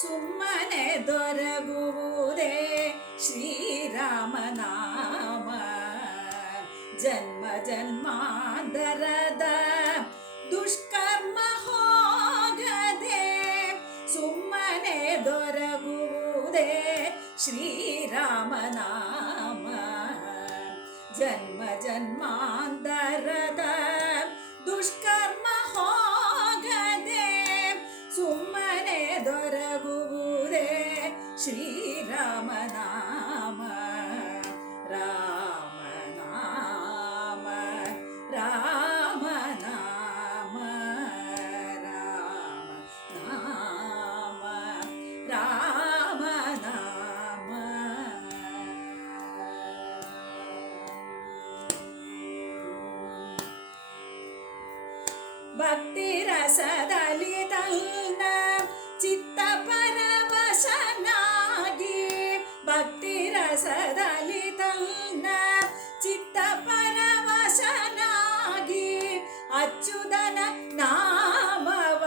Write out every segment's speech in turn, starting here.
ಸುಮ್ಮನೆ ದೊರಗುವುದೇ ಶ್ರೀರಾಮನಾಮ. ಜನ್ಮ ಜನ್ಮಾಂತರದ ದುಷ್ಕರ್ಮ ಹೋಗದೆ ಸುಮ್ಮನೆ ದೊರಗುವುದೇ ಶ್ರೀರಾಮನಾಮ. ಜನ್ಮ ಜನ್ಮಾಂತರದ ದುಷ್ಕರ್ಮ ಹೋಗದೆ ಸುಮ್ಮನೆ ದೊರಗುವುದೇ ಶ್ರೀರಾಮನಾಮ. ರಾಮನಾಮ ರಾಮನಾಮ ರಾಮನಾಮ ರಾಮನಾಮ. ಭಕ್ತಿ ರಸದಲ್ಲಿ ತನ್ನ ಚಿತ್ತ ಪರವಶನಾಗಿ, ಭಕ್ತಿ ರಸದಲ್ಲಿ ತನ್ನ ಚಿತ್ತ ಪರವಶನಾಗಿ ಅಚ್ಯುತನ ನಾಮವ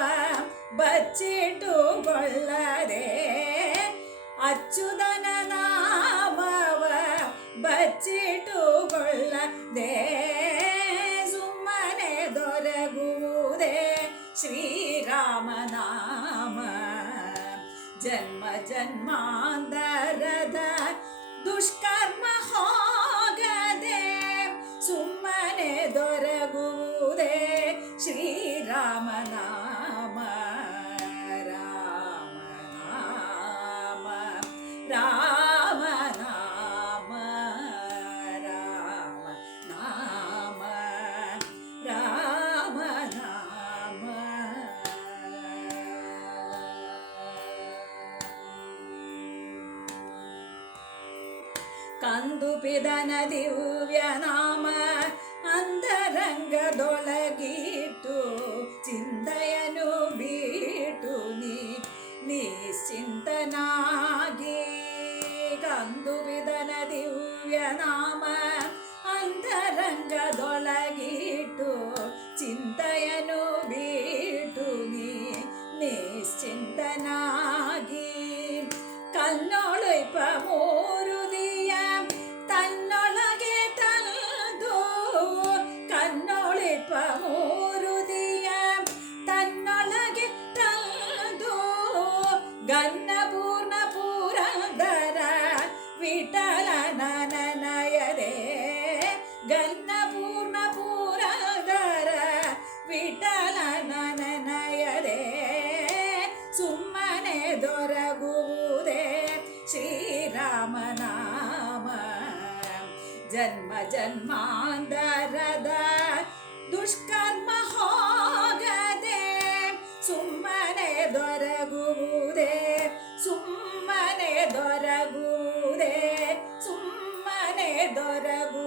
ಬಚ್ಚಿಟ್ಟುಕೊಳ್ಳದೆ, ಅಚ್ಯುತನ ನಾಮವ ಬಚ್ಚಿಟ್ಟುಕೊಳ್ಳದೆ ಸುಮ್ಮನೆ ದೊರಗುವುದೇ ಶ್ರೀರಾಮನಾಮ. ಜನ್ಮ ಜನ್ಮಾಂತರದ ದುಷ್ಕರ್ಮ ಹೋಗದೆ ಸುಮ್ಮನೆ ದೊರಗುವುದೇ ಶ್ರೀರಾಮನಾಮ. ರಾಮನಾಮ ರಾಮನಾಮ ರಾಮನಾಮ ರಾಮನಾಮ. ಕಂದುಪಿದನ ದಿವ್ಯ ನಾಮ ಅಂತರಂಗದೊಳಗಿಟ್ಟು ಚಿಂತೆಯನ್ನು ಬಿಟ್ಟು ನಿಶ್ಚಿಂತನಾಗಿ, ಕಂದುಪಿದನ ದಿವ್ಯ ನಾಮ ಅಂತರಂಗದೊಳಗಿಟ್ಟು ಚಿಂತೆಯನ್ನು ಬಿಟ್ಟು ನಿಶ್ಚಿಂತನಾಗಿ, ಕನ್ನೊಳಪ ಮೂರು ದಿಯ ತನ್ನೊಳಗೆ ತಂದು, ಕನ್ನೊಳಿಪ ಮೂರು ದಿಯ ತನ್ನೊಳಗೆ ತಂದು ಗನ್ನಪೂರ್ಣ ಪುರಂದರ ವಿಠಲನ ನಯದೆ, ಗನ್ನಪೂರ್ಣ ಪುರಂದರ ವಿಠಲನ ನಯದೆ ಸುಮ್ಮನೆ ದೊರಗುವುದೇ ಶ್ರೀರಾಮನಾಮ. ಜನ್ಮ ಜನ್ಮಾಂತರದ ದುಷ್ಕರ್ಮ ಹೋಗದೆ ಸುಮ್ಮನೆ ದೊರಗುವುದೇ, ಸುಮ್ಮನೆ ದೊರಗುವುದೇ, ಸುಮ್ಮನೆ ದೊರಗು